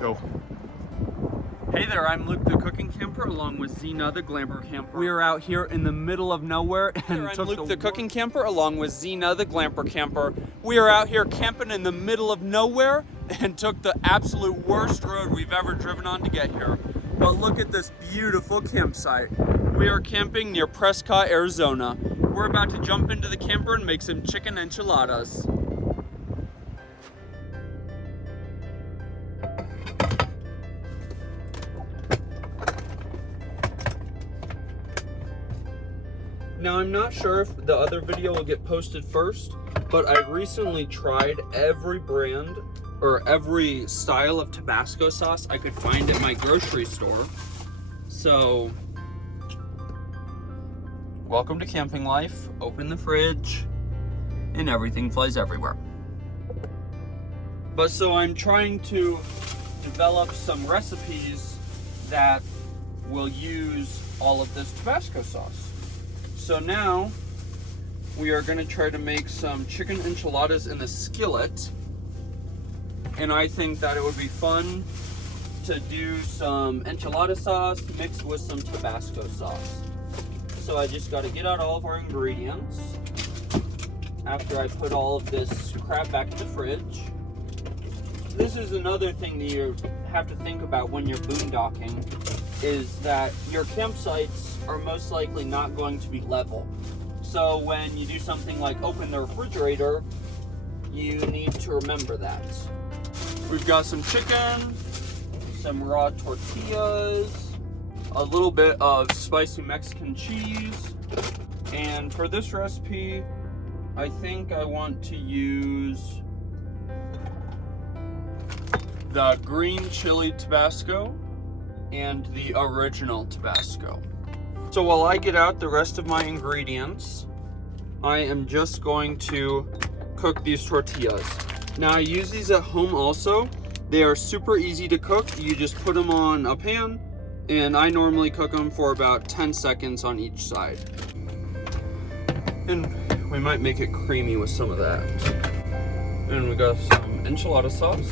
Go. Hey there, I'm Luke the cooking camper along with Zena the glamour camper. We are out here in the middle of nowhere and I'm Luke the cooking camper along with Zena the glamour camper. We are out here camping in the middle of nowhere and took the absolute worst road we've ever driven on to get here. But look at this beautiful campsite. We are camping near Prescott, Arizona. We're about to jump into the camper and make some chicken enchiladas. Now, I'm not sure if the other video will get posted first, but I recently tried every brand or every style of Tabasco sauce I could find at my grocery store. So, welcome to camping life. Open the fridge and everything flies everywhere. But so I'm trying to develop some recipes that will use all of this Tabasco sauce. So now we are going to try to make some chicken enchiladas in the skillet, and I think that it would be fun to do some enchilada sauce mixed with some Tabasco sauce. So I just got to get out all of our ingredients after I put all of this crap back in the fridge. This is another thing that you have to think about when you're boondocking, is that your campsites are most likely not going to be level. So when you do something like open the refrigerator, you need to remember that. We've got some chicken, some raw tortillas, a little bit of spicy Mexican cheese, and for this recipe, I think I want to use the green chili Tabasco and the original Tabasco. So while I get out the rest of my ingredients, I am just going to cook these tortillas. Now I use these at home also. They are super easy to cook. You just put them on a pan, and I normally cook them for about 10 seconds on each side. And we might make it creamy with some of that. And we got some enchilada sauce,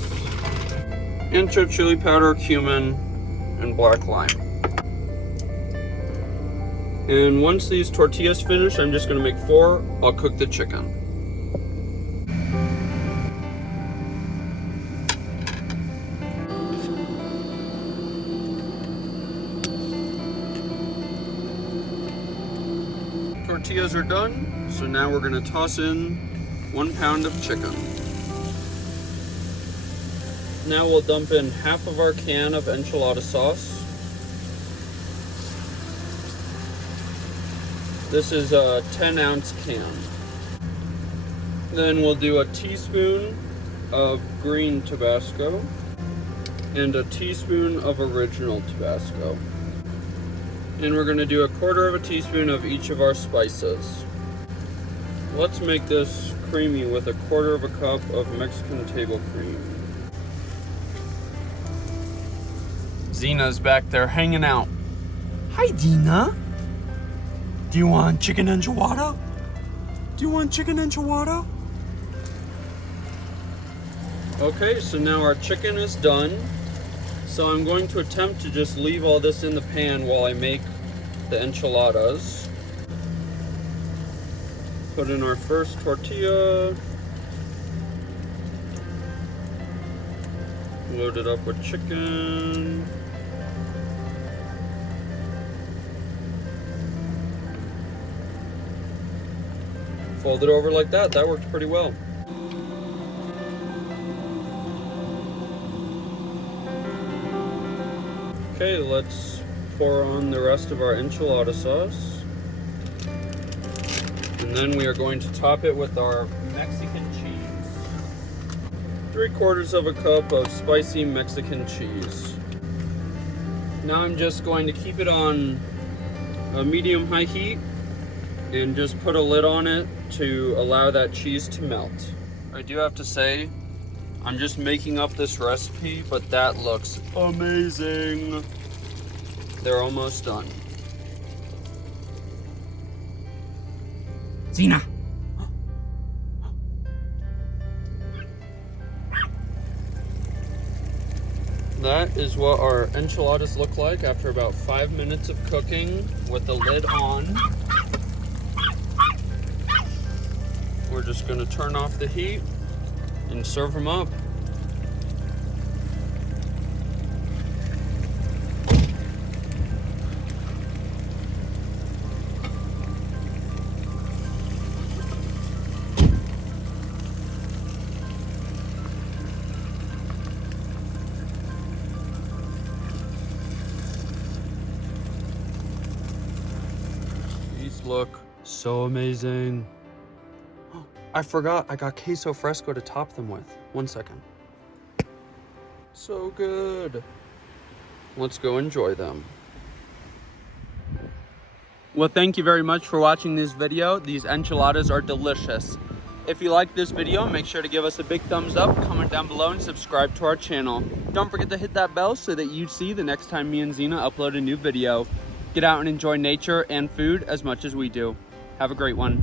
ancho, chili powder, cumin, and black lime. And once these tortillas finish, I'm just gonna make 4. I'll cook the chicken. Tortillas are done, so now we're gonna toss in 1 pound of chicken. Now we'll dump in half of our can of enchilada sauce. This is a 10-ounce can. Then we'll do a teaspoon of green Tabasco and a teaspoon of original Tabasco. And we're gonna do 1/4 teaspoon of each of our spices. Let's make this creamy with 1/4 cup of Mexican table cream. Zena's back there hanging out. Hi, Zena. Do you want chicken enchilada? Do you want chicken enchilada? Okay, so now our chicken is done. So I'm going to attempt to just leave all this in the pan while I make the enchiladas. Put in our first tortilla. Load it up with chicken. Fold it over like that. That worked pretty well. Okay, let's pour on the rest of our enchilada sauce. And then we are going to top it with our Mexican cheese. 3/4 cup of spicy Mexican cheese. Now I'm just going to keep it on a medium-high heat and just put a lid on it to allow that cheese to melt. I do have to say, I'm just making up this recipe, but that looks amazing. They're almost done. Zena! That is what our enchiladas look like after about 5 minutes of cooking with the lid on. We're just gonna turn off the heat and serve them up. These look so amazing. I forgot, I got queso fresco to top them with. 1 second. So good. Let's go enjoy them. Well, thank you very much for watching this video. These enchiladas are delicious. If you like this video, make sure to give us a big thumbs up, comment down below, and subscribe to our channel. Don't forget to hit that bell so that you see the next time me and Zena upload a new video. Get out and enjoy nature and food as much as we do. Have a great one.